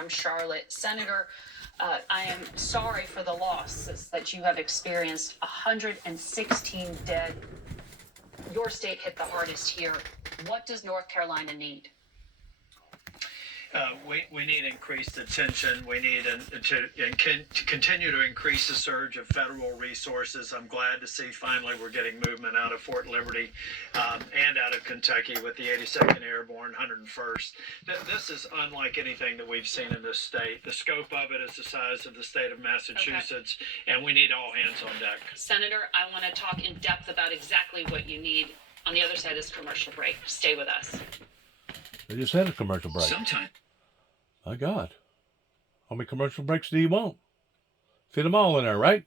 from Charlotte. Senator, I am sorry for the losses that you have experienced. 116 dead. Your state hit the hardest here. What does North Carolina need? We need increased attention. We need to continue to increase the surge of federal resources. I'm glad to see finally we're getting movement out of Fort Liberty and out of Kentucky with the 82nd Airborne, 101st. This is unlike anything that we've seen in this state. The scope of it is the size of the state of Massachusetts, and we need all hands on deck. Senator, I want to talk in depth about exactly what you need on the other side of this commercial break. Stay with us. They just had a commercial break. Sometime. My God. How many commercial breaks do you want? Fit them all in there, right?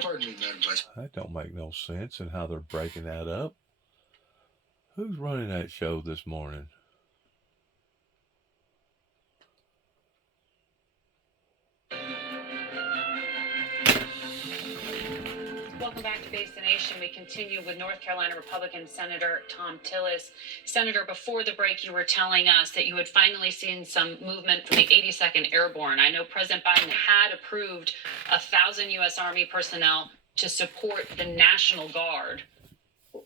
Pardon me, Madam Vice. That don't make no sense in how they're breaking that up. Who's running that show this morning? Welcome back to Face the Nation. We continue with North Carolina Republican Senator Thom Tillis. Senator, before the break, you were telling us that you had finally seen some movement from the 82nd Airborne. I know President Biden had approved 1,000 U.S. Army personnel to support the National Guard.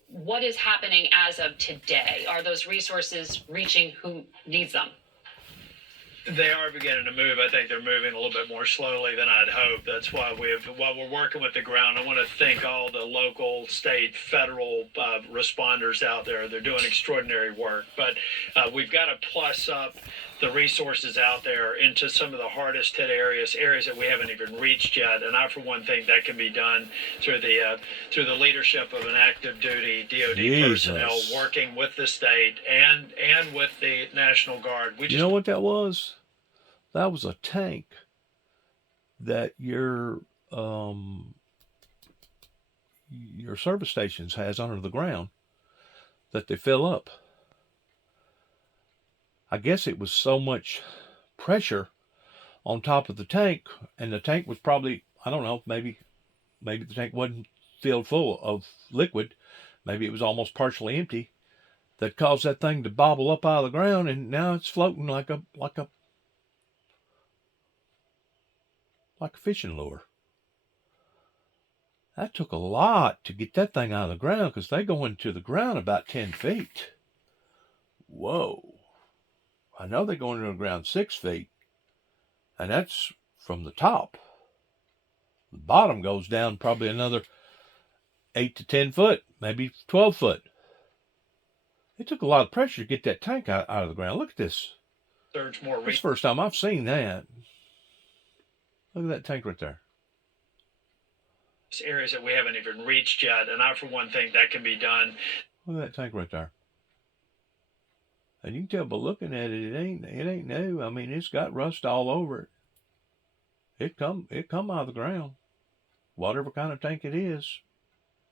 What is happening as of today? Are those resources reaching who needs them? They are beginning to move. I think they're moving a little bit more slowly than I'd hoped. That's why while we're working with the ground, I want to thank all the local, state, federal responders out there. They're doing extraordinary work. But we've got to plus up the resources out there into some of the hardest hit areas that we haven't even reached yet. And I, for one, think that can be done through the leadership of an active duty DOD personnel working with the state and with the National Guard. You know what that was? That was a tank that your service stations has under the ground that they fill up. I guess it was so much pressure on top of the tank, and the tank was probably, I don't know, maybe the tank wasn't filled full of liquid. Maybe it was almost partially empty, that caused that thing to bobble up out of the ground, and now it's floating like a fishing lure. That took a lot to get that thing out of the ground, because they go into the ground about 10 feet. Whoa. I know they go into the ground 6 feet, and that's from the top. The bottom goes down probably another 8 to 10 foot, maybe 12 foot. It took a lot of pressure to get that tank out of the ground. Look at this. This is the first time I've seen that. Look at that tank right there. Areas that we haven't even reached yet, and I, for one, think that can be done. Look at that tank right there. And you can tell by looking at it, it ain't new. I mean, it's got rust all over it. It come out of the ground. Whatever kind of tank it is.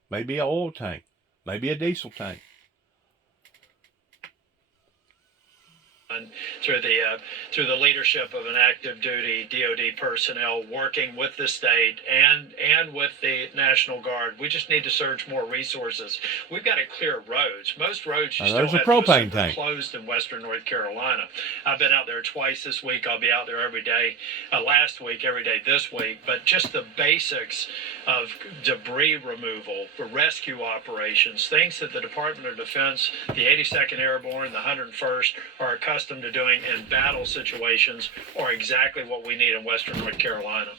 Maybe an oil tank. Maybe a diesel tank. Through the leadership of an active duty DOD personnel working with the state and with the National Guard. We just need to surge more resources. We've got to clear roads. Most roads still have propane tank closed in western North Carolina. I've been out there twice this week. I'll be out there every day. Last week, every day this week. But just the basics of debris removal, for rescue operations, things that the Department of Defense, the 82nd Airborne, the 101st are accustomed to doing in battle situations, are exactly what we need in western North Carolina.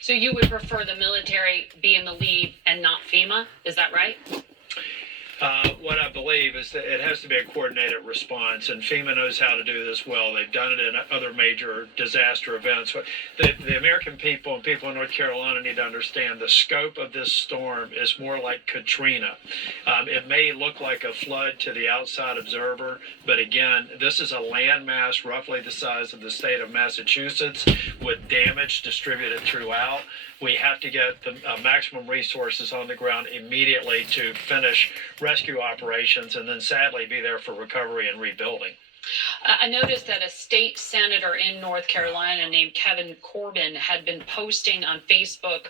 So you would prefer the military be in the lead and not FEMA? Is that right? What I believe is that it has to be a coordinated response, and FEMA knows how to do this well. They've done it in other major disaster events. The American people and people in North Carolina need to understand the scope of this storm is more like Katrina. It may look like a flood to the outside observer, but again, this is a landmass roughly the size of the state of Massachusetts with damage distributed throughout. We have to get the maximum resources on the ground immediately to finish rescue operations and then sadly be there for recovery and rebuilding. I noticed that a state senator in North Carolina named Kevin Corbin had been posting on Facebook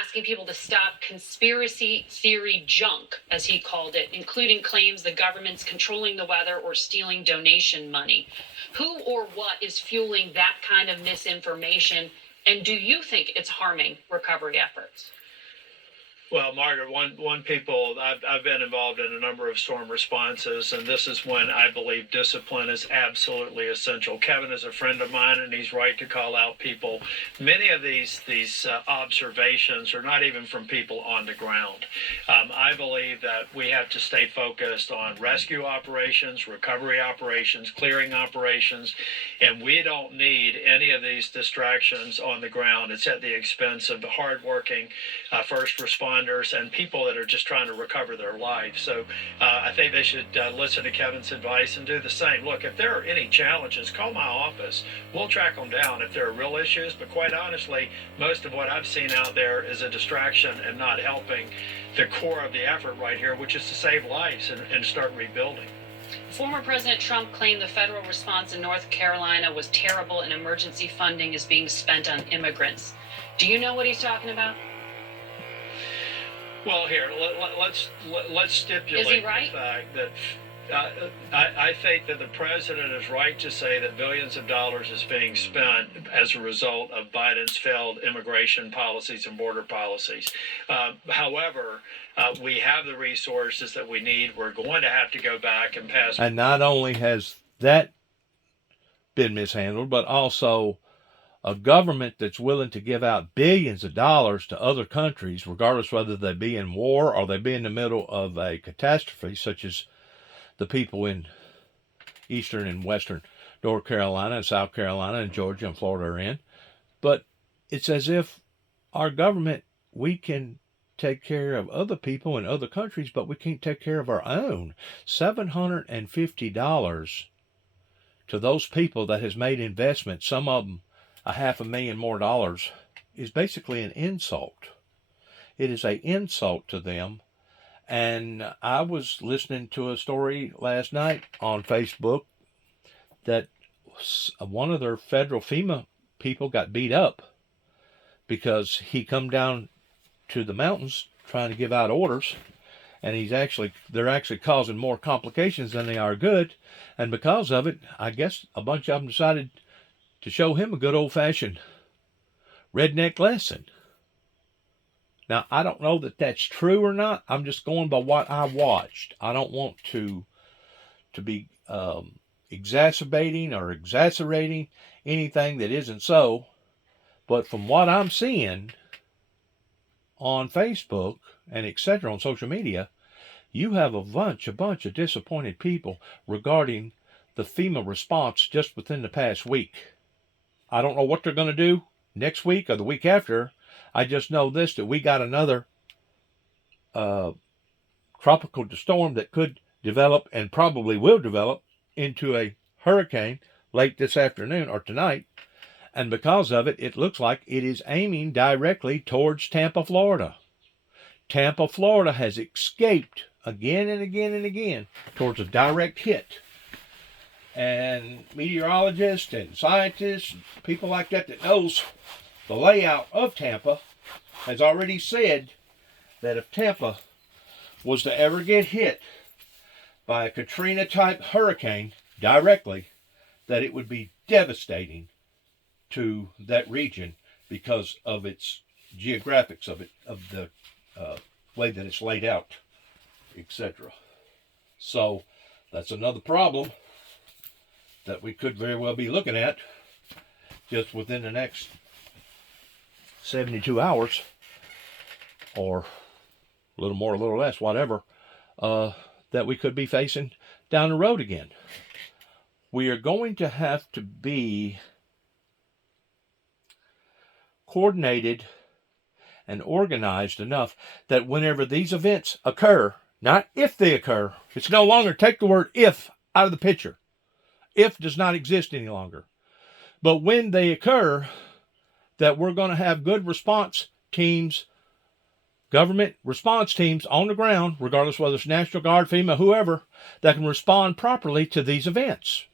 asking people to stop conspiracy theory junk, as he called it, including claims the government's controlling the weather or stealing donation money. Who or what is fueling that kind of misinformation? And do you think it's harming recovery efforts? Well, Margaret, one people I've been involved in a number of storm responses, and this is when I believe discipline is absolutely essential. Kevin is a friend of mine, and he's right to call out people. Many of these observations are not even from people on the ground. I believe that we have to stay focused on rescue operations, recovery operations, clearing operations, and we don't need any of these distractions on the ground. It's at the expense of the hardworking first responders and people that are just trying to recover their life. So I think they should listen to Kevin's advice and do the same. Look, if there are any challenges, call my office. We'll track them down if there are real issues. But quite honestly, most of what I've seen out there is a distraction and not helping the core of the effort right here, which is to save lives and start rebuilding. Former President Trump claimed the federal response in North Carolina was terrible and emergency funding is being spent on immigrants. Do you know what he's talking about? Well, here, let's stipulate Is he right? the fact that I think that the president is right to say that billions of dollars is being spent as a result of Biden's failed immigration policies and border policies. However, we have the resources that we need. We're going to have to go back and pass. And not only has that been mishandled, but also a government that's willing to give out billions of dollars to other countries, regardless whether they be in war or they be in the middle of a catastrophe, such as the people in eastern and western North Carolina and South Carolina and Georgia and Florida are in. But it's as if our government, we can take care of other people in other countries, but we can't take care of our own. $750 to those people that has made investments, some of them $500,000 more dollars, is basically an insult. It is an insult to them. And I was listening to a story last night on Facebook that one of their federal FEMA people got beat up because he come down to the mountains trying to give out orders, and they're actually causing more complications than they are good. And because of it, I guess a bunch of them decided to show him a good old-fashioned redneck lesson. Now, I don't know that that's true or not. I'm just going by what I watched. I don't want to be exacerbating or exaggerating anything that isn't so. But from what I'm seeing on Facebook and etc. on social media, you have a bunch of disappointed people regarding the FEMA response just within the past week. I don't know what they're going to do next week or the week after. I just know this, that we got another tropical storm that could develop and probably will develop into a hurricane late this afternoon or tonight. And because of it, it looks like it is aiming directly towards Tampa, Florida. Tampa, Florida has escaped again and again and again towards a direct hit. And meteorologists and scientists, people like that knows the layout of Tampa, has already said that if Tampa was to ever get hit by a Katrina-type hurricane directly, that it would be devastating to that region because of its geographics of the way that it's laid out, etc. So that's another problem that we could very well be looking at just within the next 72 hours, or a little more, a little less, whatever, that we could be facing down the road again. We are going to have to be coordinated and organized enough that whenever these events occur, not if they occur, it's no longer, take the word if out of the picture. If does not exist any longer. But when they occur, that we're going to have good response teams, government response teams on the ground, regardless whether it's National Guard, FEMA, whoever, that can respond properly to these events.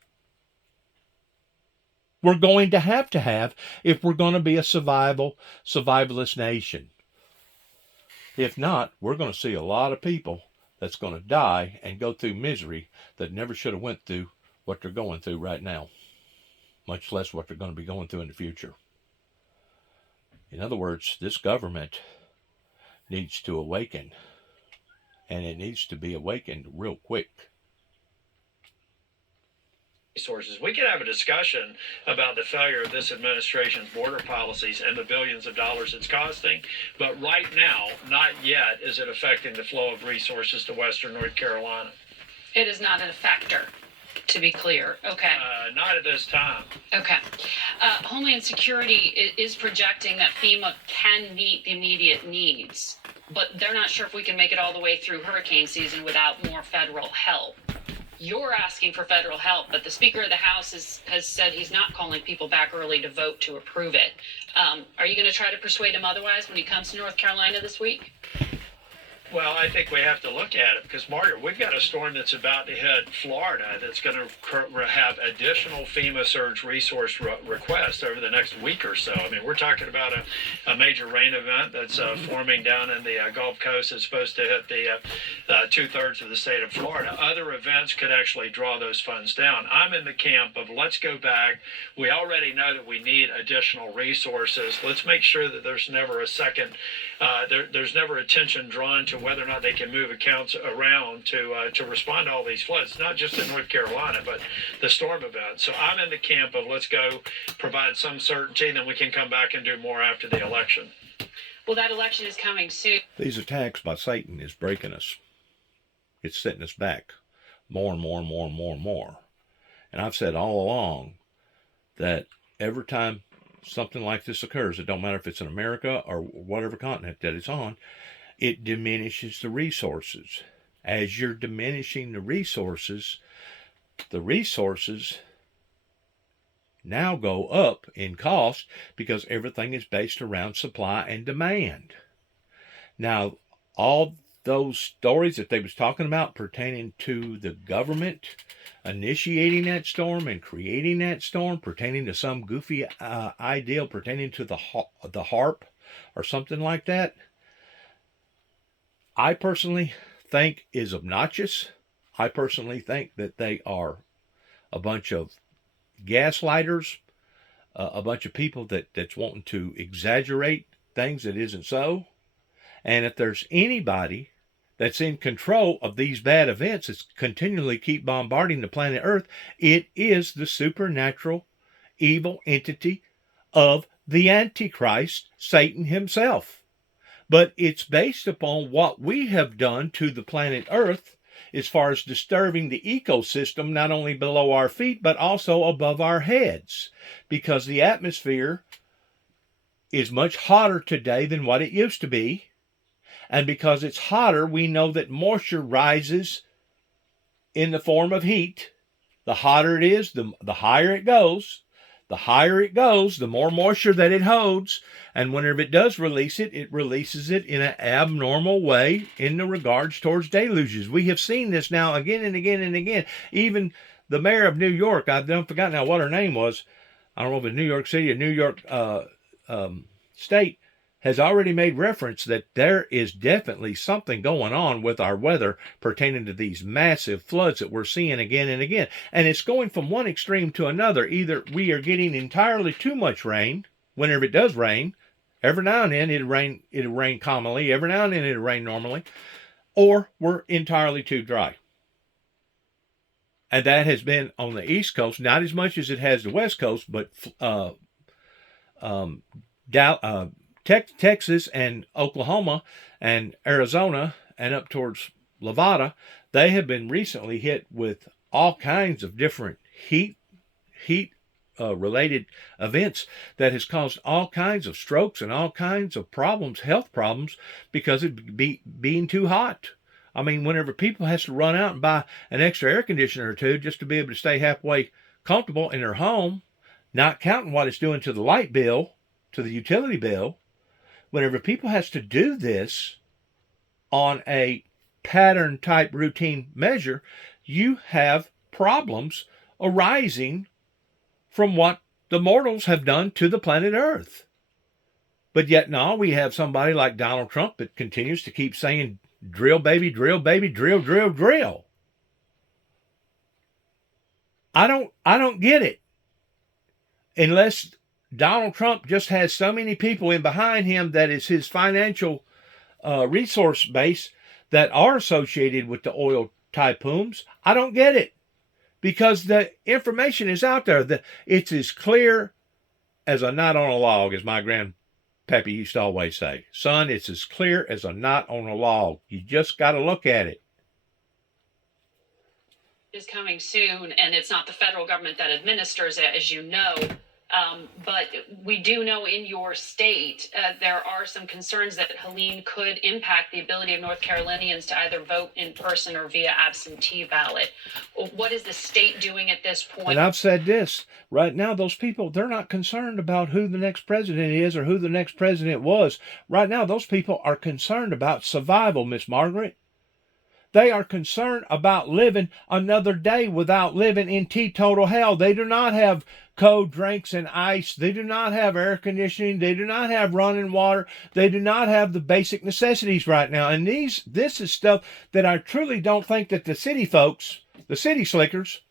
we're going to have if we're going to be a survivalist nation. If not, we're going to see a lot of people that's going to die and go through misery that never should have went through what they're going through right now, much less what they're going to be going through in the future. In other words, this government needs to awaken, and it needs to be awakened real quick. Resources. We could have a discussion about the failure of this administration's border policies and the billions of dollars it's costing, but right now, not yet is it affecting the flow of resources to Western North Carolina. It is not a factor, to be clear. Okay. Not at this time. Okay. Homeland Security is projecting that FEMA can meet the immediate needs, but they're not sure if we can make it all the way through hurricane season without more federal help. You're asking for federal help, but the Speaker of the House has said he's not calling people back early to vote to approve it. Are you going to try to persuade him otherwise when he comes to North Carolina this week? Well, I think we have to look at it because, Margaret, we've got a storm that's about to hit Florida that's going to have additional FEMA surge resource requests over the next week or so. I mean, we're talking about a major rain event that's forming down in the Gulf Coast. It's supposed to hit the two-thirds of the state of Florida. Other events could actually draw those funds down. I'm in the camp of let's go back. We already know that we need additional resources. Let's make sure that there's never a second, there's never attention drawn to whether or not they can move accounts around to respond to all these floods, not just in North Carolina, but the storm event. So I'm in the camp of let's go provide some certainty, and then we can come back and do more after the election. Well, that election is coming soon. These attacks by Satan is breaking us. It's setting us back more and more and more and more and more. And I've said all along that every time something like this occurs, it don't matter if it's in America or whatever continent that it's on, it diminishes the resources. As you're diminishing the resources now go up in cost because everything is based around supply and demand. Now, all those stories that they was talking about pertaining to the government initiating that storm and creating that storm, pertaining to some goofy ideal pertaining to the HARP or something like that, I personally think is obnoxious. I personally think that they are a bunch of gaslighters, a bunch of people that's wanting to exaggerate things that isn't so. And if there's anybody that's in control of these bad events that's continually keep bombarding the planet Earth, it is the supernatural evil entity of the Antichrist, Satan himself. But it's based upon what we have done to the planet Earth as far as disturbing the ecosystem, not only below our feet, but also above our heads. Because the atmosphere is much hotter today than what it used to be. And because it's hotter, we know that moisture rises in the form of heat. The hotter it is, the higher it goes. The higher it goes, the more moisture that it holds. And whenever it does release it, it releases it in an abnormal way in the regards towards deluges. We have seen this now again and again and again. Even the mayor of New York, I've forgotten now what her name was. I don't know if it was New York City or New York State, has already made reference that there is definitely something going on with our weather pertaining to these massive floods that we're seeing again and again. And it's going from one extreme to another. Either we are getting entirely too much rain, whenever it does rain, every now and then it'll rain commonly, every now and then it'll rain normally, or we're entirely too dry. And that has been on the East Coast, not as much as it has the West Coast, but Texas and Oklahoma and Arizona and up towards Nevada, they have been recently hit with all kinds of different heat related events that has caused all kinds of strokes and all kinds of problems, health problems, because it being too hot. I mean, whenever people has to run out and buy an extra air conditioner or two just to be able to stay halfway comfortable in their home, not counting what it's doing to the light bill, to the utility bill, whenever people has to do this on a pattern type routine measure, you have problems arising from what the mortals have done to the planet Earth. But yet now we have somebody like Donald Trump that continues to keep saying, drill, baby, drill, baby, drill, drill, drill. I don't get it. Unless Donald Trump just has so many people in behind him that is his financial resource base that are associated with the oil tycoons. I don't get it, because the information is out there. It's as clear as a knot on a log, as my grandpappy used to always say. Son, it's as clear as a knot on a log. You just got to look at it. Is coming soon, and it's not the federal government that administers it, as you know. But we do know in your state there are some concerns that Helene could impact the ability of North Carolinians to either vote in person or via absentee ballot. What is the state doing at this point? And I've said this, right now, those people, they're not concerned about who the next president is or who the next president was. Right now, those people are concerned about survival, Miss Margaret. They are concerned about living another day without living in teetotal hell. They do not have cold drinks and ice. They do not have air conditioning. They do not have running water. They do not have the basic necessities right now. And this is stuff that I truly don't think that the city folks, the city slickers,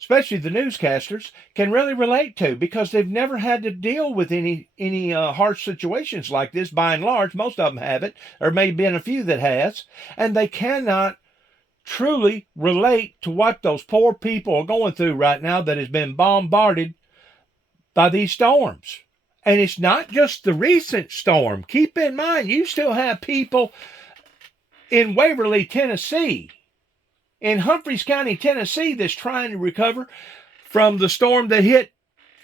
especially the newscasters, can really relate to, because they've never had to deal with any harsh situations like this. By and large, most of them haven't. There may have been a few that has, and they cannot truly relate to what those poor people are going through right now that has been bombarded by these storms. And it's not just the recent storm. Keep in mind, you still have people in Waverly, Tennessee, in Humphreys County, Tennessee, that's trying to recover from the storm that hit,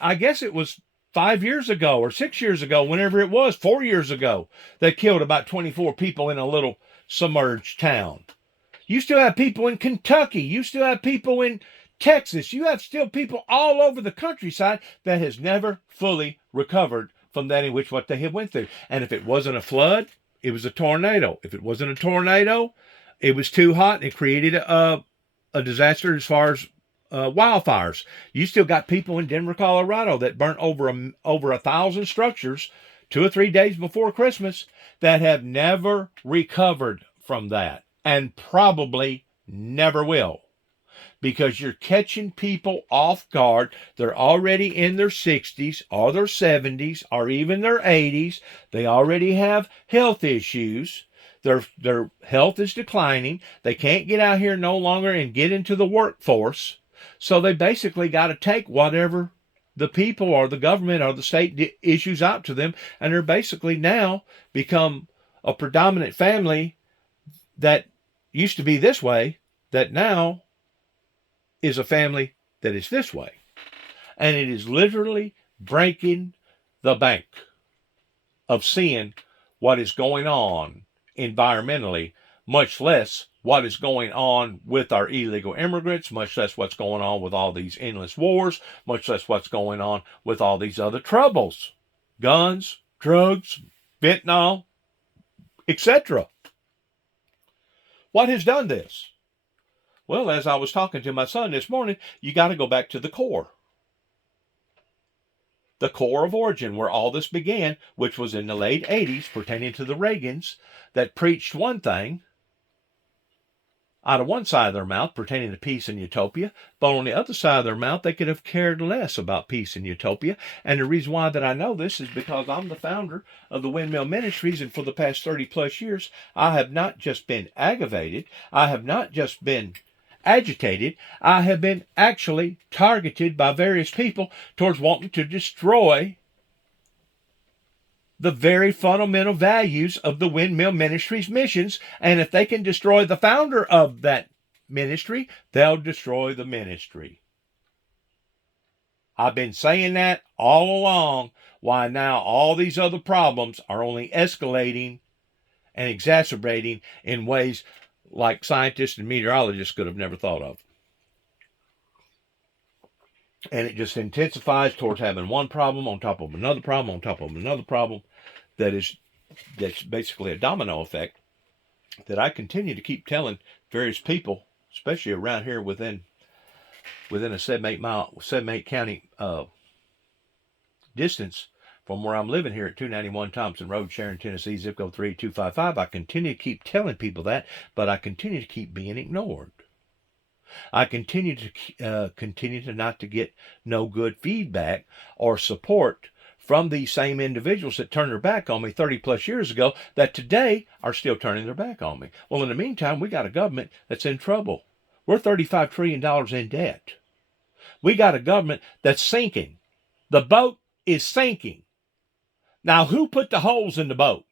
I guess it was 5 years ago or 6 years ago, whenever it was, 4 years ago, that killed about 24 people in a little submerged town. You still have people in Kentucky. You still have people in Texas. You have still people all over the countryside that has never fully recovered from that in which what they have went through. And if it wasn't a flood, it was a tornado. If it wasn't a tornado, it was too hot and it created a disaster as far as wildfires. You still got people in Denver, Colorado that burnt over 1,000 structures 2 or 3 days before Christmas that have never recovered from that, and probably never will, because you're catching people off guard. They're already in their 60s or their 70s or even their 80s. They already have health issues. Their health is declining. They can't get out here no longer and get into the workforce. So they basically got to take whatever the people or the government or the state issues out to them, and they're basically now become a predominant family that used to be this way, that now is a family that is this way. And it is literally breaking the bank of seeing what is going on environmentally, much less what is going on with our illegal immigrants, much less what's going on with all these endless wars, much less what's going on with all these other troubles. Guns, drugs, fentanyl, etc. What has done this? Well, as I was talking to my son this morning, you got to go back to the core. The core of origin, where all this began, which was in the late 80s, pertaining to the Reagans, that preached one thing out of one side of their mouth pertaining to peace and utopia, but on the other side of their mouth, they could have cared less about peace and utopia. And the reason why that I know this is because I'm the founder of the Windmill Ministries, and for the past 30 plus years, I have not just been aggravated, I have not just been agitated, I have been actually targeted by various people towards wanting to destroy the very fundamental values of the Windmill Ministries missions. And if they can destroy the founder of that ministry, they'll destroy the ministry. I've been saying that all along, why now all these other problems are only escalating and exacerbating in ways like scientists and meteorologists could have never thought of. And it just intensifies towards having one problem on top of another problem on top of another problem that's basically a domino effect that I continue to keep telling various people, especially around here within a 7-8 county distance from where I'm living here at 291 Thompson Road, Sharon, Tennessee, zip code 38255. I continue to keep telling people that, but I continue to keep being ignored. I continue to not to get no good feedback or support from these same individuals that turned their back on me 30 plus years ago that today are still turning their back on me. Well, in the meantime, we got a government that's in trouble. We're $35 trillion in debt. We got a government that's sinking. The boat is sinking. Now, who put the holes in the boat?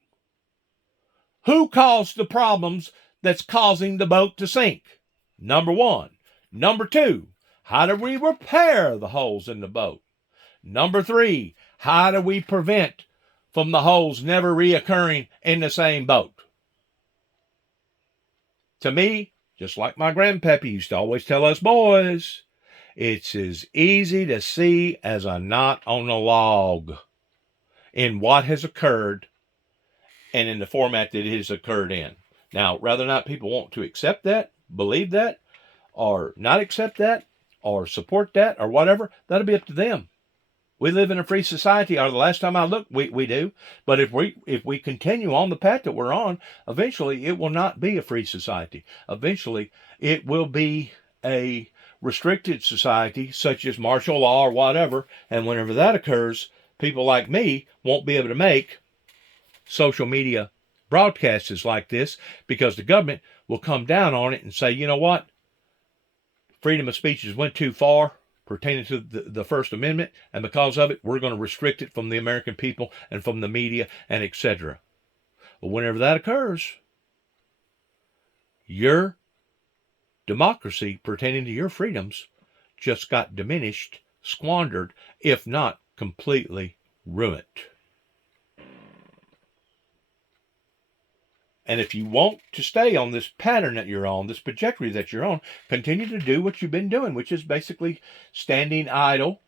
Who caused the problems that's causing the boat to sink? Number one. Number two, how do we repair the holes in the boat? Number three, how do we prevent from the holes never reoccurring in the same boat? To me, just like my grandpappy used to always tell us boys, it's as easy to see as a knot on a log in what has occurred and in the format that it has occurred in. Now, whether or not people want to accept that, believe that, or not accept that, or support that, or whatever, that'll be up to them. We live in a free society, or the last time I looked, we do. But if we continue on the path that we're on, eventually it will not be a free society. Eventually it will be a restricted society, such as martial law or whatever. And whenever that occurs, people like me won't be able to make social media broadcasts like this, because the government will come down on it and say, you know what? Freedom of speech has went too far pertaining to the First Amendment, and because of it, we're going to restrict it from the American people and from the media and etc. Well, whenever that occurs, your democracy pertaining to your freedoms just got diminished, squandered, if not completely ruined. And if you want to stay on this pattern that you're on, this trajectory that you're on, continue to do what you've been doing, which is basically standing idle,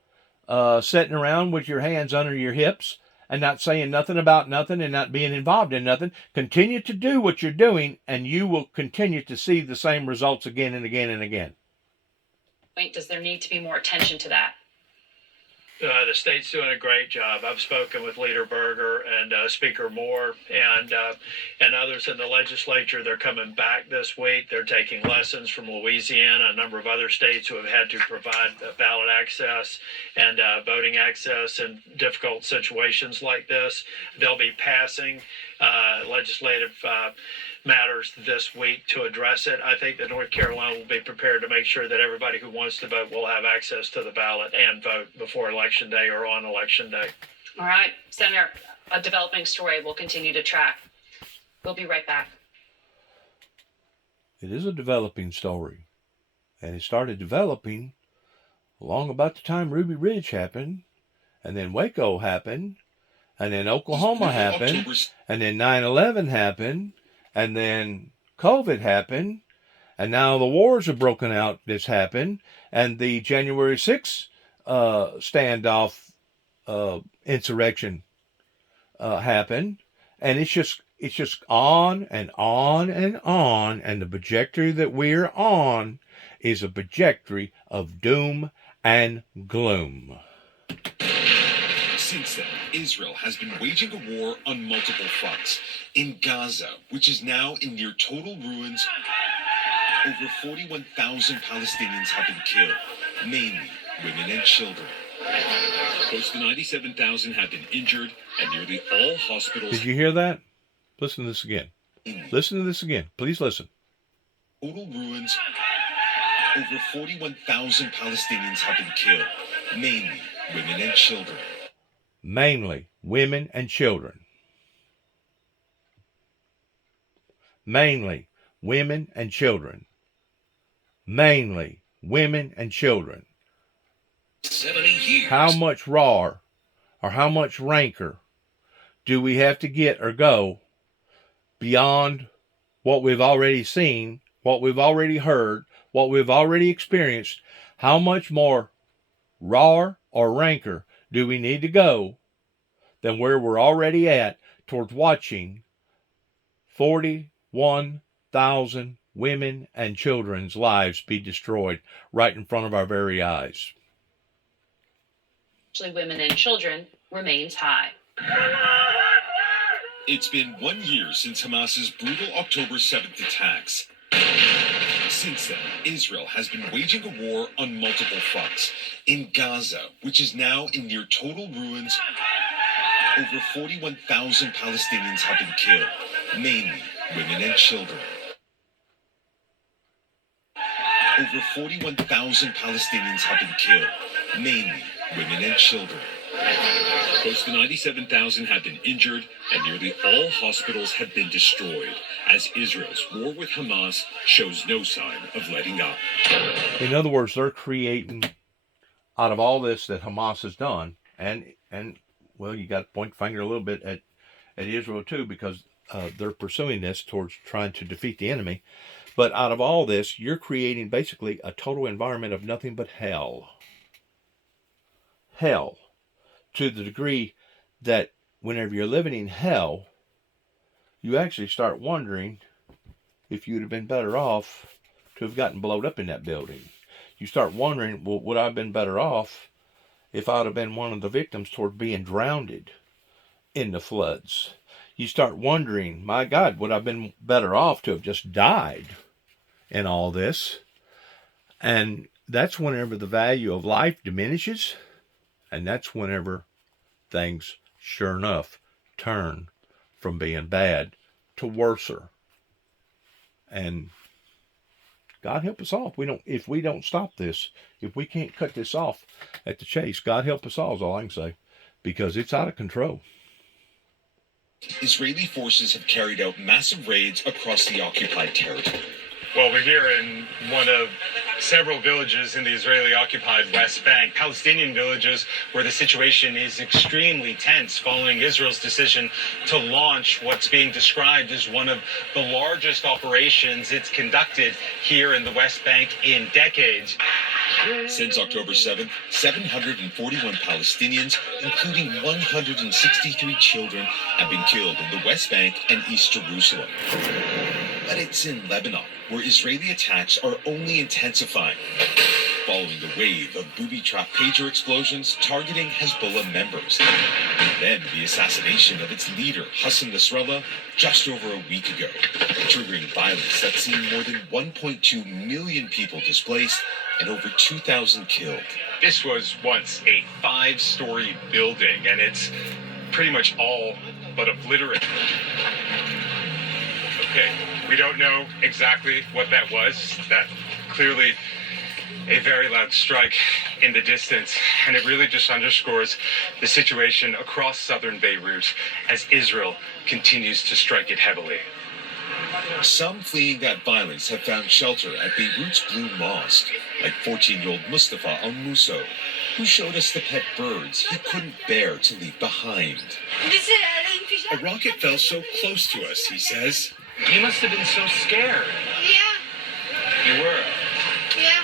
sitting around with your hands under your hips and not saying nothing about nothing and not being involved in nothing. Continue to do what you're doing, and you will continue to see the same results again and again and again. Does there need to be more attention to that? The state's doing a great job. I've spoken with Leader Berger and Speaker Moore and others in the legislature. They're coming back this week. They're taking lessons from Louisiana, a number of other states who have had to provide ballot access and voting access in difficult situations like this. They'll be passing legislative matters this week to address it. I think that North Carolina will be prepared to make sure that everybody who wants to vote will have access to the ballot and vote before Election Day or on Election Day. All right, Senator, a developing story we'll continue to track. We'll be right back. It is a developing story, and it started developing along about the time Ruby Ridge happened, and then Waco happened, and then Oklahoma happened, and then 9/11 happened, and then COVID happened, and now the wars have broken out. This happened, and the January 6th standoff insurrection happened, and it's just on and on and on, and the trajectory that we're on is a trajectory of doom and gloom. Since then, Israel has been waging a war on multiple fronts. In Gaza, which is now in near total ruins, over 41,000 Palestinians have been killed, mainly women and children. Close to 97,000 have been injured, and nearly all hospitals... Did you hear that? Listen to this again. Listen to this again. Please listen. Total ruins, over 41,000 Palestinians have been killed, mainly women and children. Mainly women and children. Mainly women and children. Mainly women and children. 70 years. How much raw or how much rancor do we have to get or go beyond what we've already seen, what we've already heard, what we've already experienced? How much more raw or rancor do we need to go than where we're already at towards watching 41,000 women and children's lives be destroyed right in front of our very eyes? Especially women and children, remains high. It's been 1 year since Hamas's brutal October 7th attacks. Since then, Israel has been waging a war on multiple fronts. In Gaza, which is now in near total ruins, over 41,000 Palestinians have been killed, mainly women and children. Over 41,000 Palestinians have been killed, mainly women and children. Close to 97,000 have been injured, and nearly all hospitals have been destroyed, as Israel's war with Hamas shows no sign of letting up. In other words, they're creating, out of all this that Hamas has done, and well, you got to point the finger a little bit at Israel too, because they're pursuing this towards trying to defeat the enemy. But out of all this, you're creating basically a total environment of nothing but hell. Hell. To the degree that whenever you're living in hell, you actually start wondering if you'd have been better off to have gotten blown up in that building. You start wondering, well, would I have been better off if I'd have been one of the victims toward being drowned in the floods? You start wondering, my God, would I have been better off to have just died in all this? And that's whenever the value of life diminishes, and that's whenever things, sure enough, turn from being bad to worser. And God help us all if we don't stop this, if we can't cut this off at the chase. God help us all is all I can say, because it's out of control. Israeli forces have carried out massive raids across the occupied territory. Well, we're here in one of several villages in the Israeli-occupied West Bank, Palestinian villages where the situation is extremely tense following Israel's decision to launch what's being described as one of the largest operations it's conducted here in the West Bank in decades. Since October 7th, 741 Palestinians, including 163 children, have been killed in the West Bank and East Jerusalem. But it's in Lebanon, where Israeli attacks are only intensifying, following the wave of booby-trapped pager explosions targeting Hezbollah members. And then the assassination of its leader, Hassan Nasrallah, just over a week ago, triggering violence that's seen more than 1.2 million people displaced and over 2,000 killed. This was once a 5-story building, and it's pretty much all but obliterated. Okay, we don't know exactly what that was. That clearly a very loud strike in the distance, and it really just underscores the situation across southern Beirut as Israel continues to strike it heavily. Some fleeing that violence have found shelter at Beirut's Blue Mosque, like 14-year-old Mustafa Al-Muso, who showed us the pet birds he couldn't bear to leave behind. A rocket fell so close to us, he says. You must have been so scared. Yeah. You were. Yeah.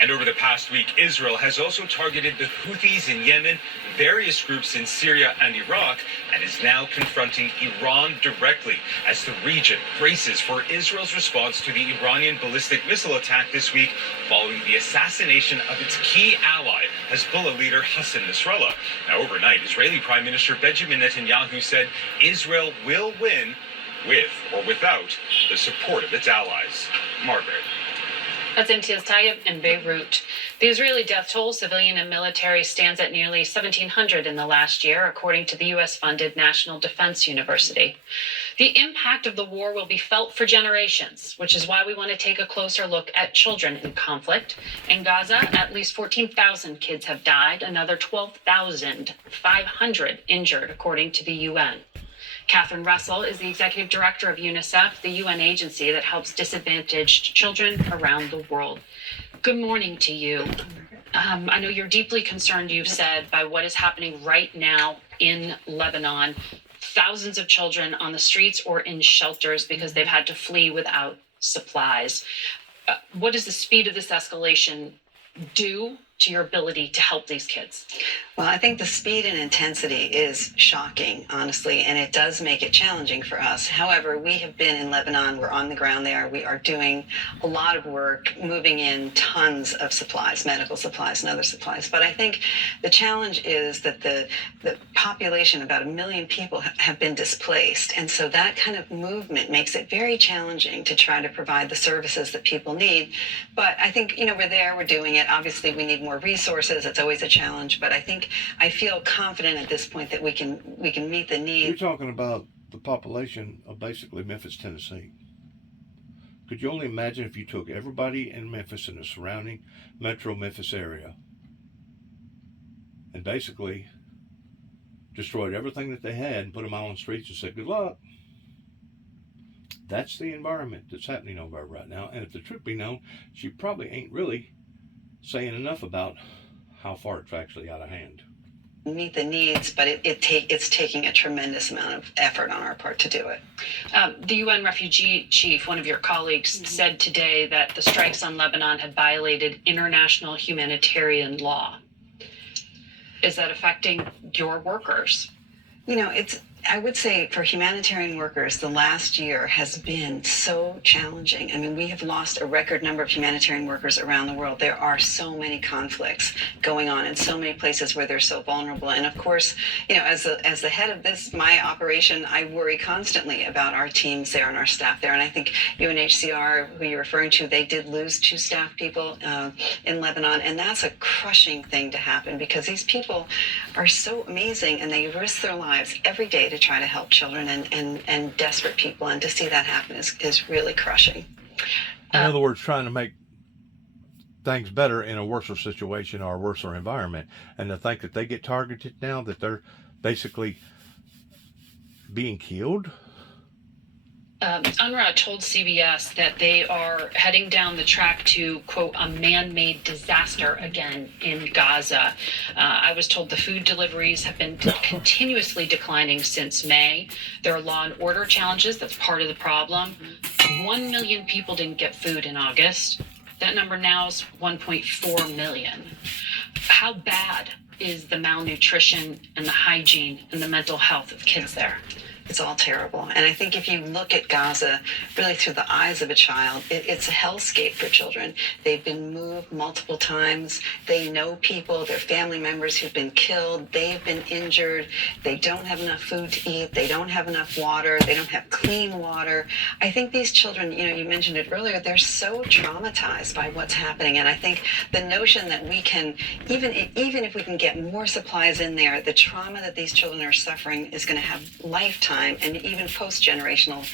And over the past week, Israel has also targeted the Houthis in Yemen, various groups in Syria and Iraq, and is now confronting Iran directly as the region braces for Israel's response to the Iranian ballistic missile attack this week following the assassination of its key ally, Hezbollah leader Hassan Nasrallah. Now, overnight, Israeli Prime Minister Benjamin Netanyahu said Israel will win with or without the support of its allies. Margaret. That's Imtiaz Tayyip in Beirut. The Israeli death toll, civilian and military, stands at nearly 1,700 in the last year, according to the U.S.-funded National Defense University. The impact of the war will be felt for generations, which is why we want to take a closer look at children in conflict. In Gaza, at least 14,000 kids have died, another 12,500 injured, according to the UN. Catherine Russell is the executive director of UNICEF, the UN agency that helps disadvantaged children around the world. Good morning to you. I know you're deeply concerned, you've said, by what is happening right now in Lebanon. Thousands of children on the streets or in shelters because they've had to flee without supplies. What does the speed of this escalation do to your ability to help these kids? Well, I think the speed and intensity is shocking, honestly, and it does make it challenging for us. However, we have been in Lebanon. We're on the ground there. We are doing a lot of work, moving in tons of supplies, medical supplies and other supplies. But I think the challenge is that the population, about 1 million people, have been displaced. And so that kind of movement makes it very challenging to try to provide the services that people need. But I think, we're there, we're doing it. Obviously, we need more resources. It's always a challenge. But I feel confident at this point that we can meet the need. You're talking about the population of basically Memphis, Tennessee. Could you only imagine if you took everybody in Memphis and the surrounding metro Memphis area and basically destroyed everything that they had and put them out on the streets and said, good luck? That's the environment that's happening over there right now. And if the truth be known, she probably ain't really saying enough about how far it's actually out of hand. Meet the needs, but it's taking a tremendous amount of effort on our part to do it. The UN refugee chief, one of your colleagues, said today that the strikes on Lebanon had violated international humanitarian law. Is that affecting your workers? I would say for humanitarian workers, the last year has been so challenging. I mean, we have lost a record number of humanitarian workers around the world. There are so many conflicts going on in so many places where they're so vulnerable. And of course, as the head of my operation, I worry constantly about our teams there and our staff there. And I think UNHCR, who you're referring to, they did lose 2 staff people in Lebanon. And that's a crushing thing to happen because these people are so amazing and they risk their lives every day to try to help children and desperate people, and to see that happen is really crushing. In other words, trying to make things better in a worse situation or a worse environment, and to think that they get targeted now, that they're basically being killed. UNRWA told CBS that they are heading down the track to, quote, a man-made disaster again in Gaza. I was told the food deliveries have been continuously declining since May. There are law and order challenges. That's part of the problem. 1 million people didn't get food in August. That number now is 1.4 million. How bad is the malnutrition and the hygiene and the mental health of kids there? It's all terrible. And I think if you look at Gaza really through the eyes of a child, it's a hellscape for children. They've been moved multiple times. They know people, their family members who've been killed. They've been injured. They don't have enough food to eat. They don't have enough water. They don't have clean water. I think these children, you mentioned it earlier, they're so traumatized by what's happening. And I think the notion that we can, even if we can get more supplies in there, the trauma that these children are suffering is going to have lifetime and even post-generational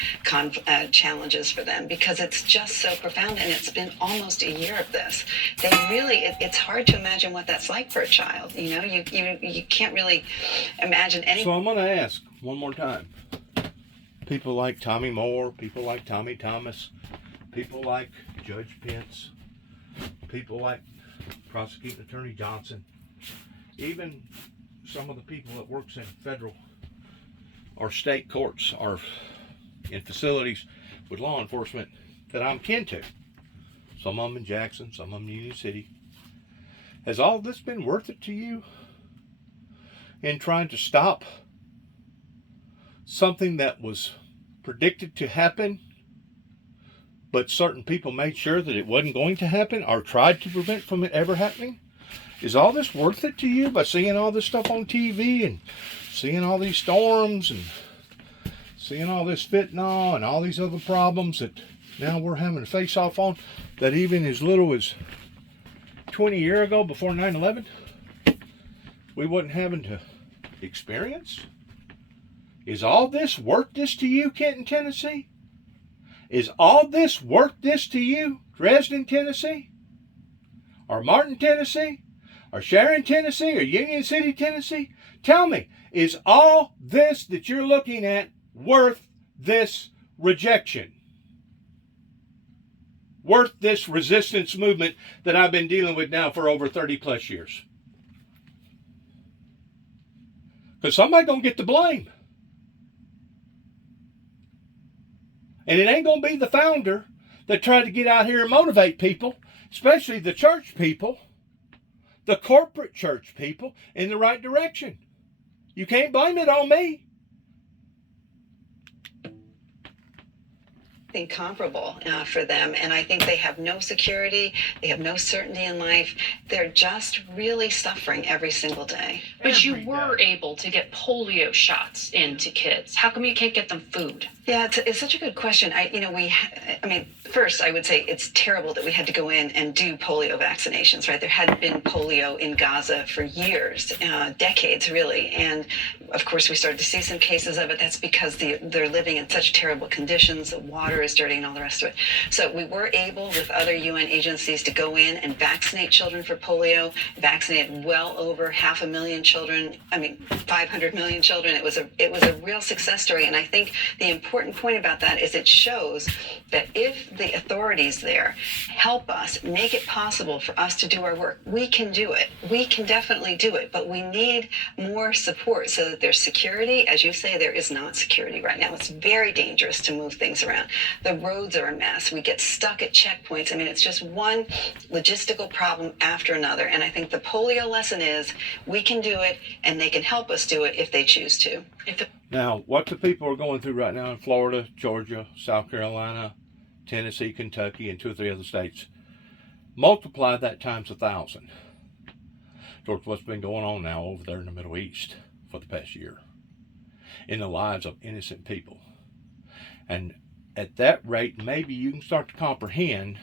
challenges for them, because it's just so profound, and it's been almost a year of this. It's hard to imagine what that's like for a child. You can't really imagine anything. So I'm going to ask one more time. People like Tommy Moore, people like Tommy Thomas, people like Judge Pence, people like Prosecuting Attorney Johnson, even some of the people that works in federal or state courts or in facilities with law enforcement that I'm kin to. Some of them in Jackson, some of them in Union City. Has all this been worth it to you in trying to stop something that was predicted to happen, but certain people made sure that it wasn't going to happen or tried to prevent from it ever happening? Is all this worth it to you by seeing all this stuff on TV and seeing all these storms and seeing all this fentanyl and all these other problems that now we're having to face off on, that even as little as 20 years ago, before 9/11, we wasn't having to experience? Is all this worth this to you, Kenton, Tennessee? Is all this worth this to you, Dresden, Tennessee? Or Martin, Tennessee? Or Sharon, Tennessee? Or Union City, Tennessee? Tell me, is all this that you're looking at worth this rejection? Worth this resistance movement that I've been dealing with now for over 30 plus years? Because somebody's going to get the blame. And it ain't going to be the founder that tried to get out here and motivate people, especially the church people, the corporate church people in the right direction. You can't blame it on me. Incomparable for them, and I think they have no security, they have no certainty in life. They're just really suffering every single day. But you were able to get polio shots into kids. How come you can't get them food? Yeah, it's such a good question. First, I would say it's terrible that we had to go in and do polio vaccinations, right? There hadn't been polio in Gaza for years, decades, really. And of course, we started to see some cases of it. That's because they're living in such terrible conditions. The water is dirty and all the rest of it. So we were able, with other UN agencies, to go in and vaccinate children for polio, vaccinated well over 500,000 children. 500 million children. It was a real success story. And I think the important point about that is it shows that if the authorities there help us, make it possible for us to do our work, we can do it. We can definitely do it, but we need more support so that there's security. As you say, there is not security right now. It's very dangerous to move things around. The roads are a mess. We get stuck at checkpoints. It's just one logistical problem after another. And I think the polio lesson is we can do it, and they can help us do it if they choose to. Now, what the people are going through right now in Florida, Georgia, South Carolina, Tennessee, Kentucky, and 2 or 3 other states, multiply that times 1,000. Towards what's been going on now over there in the Middle East for the past year in the lives of innocent people. And at that rate, maybe you can start to comprehend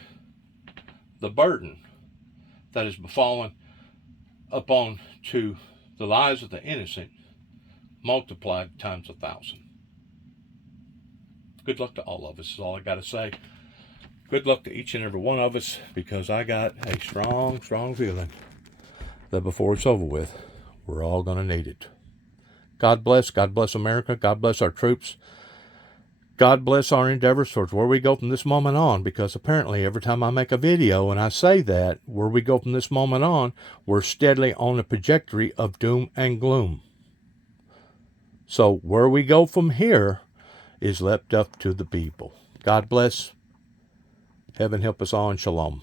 the burden that has befallen upon to the lives of the innocent, multiplied times 1,000. Good luck to all of us is all I got to say. Good luck to each and every one of us, because I got a strong feeling that before it's over with, we're all going to need it. God bless America. God bless our troops. God bless our endeavors towards where we go from this moment on, because apparently every time I make a video and I say that, where we go from this moment on, we're steadily on a trajectory of doom and gloom. So where we go from here is left up to the people. God bless. Heaven help us all, and shalom.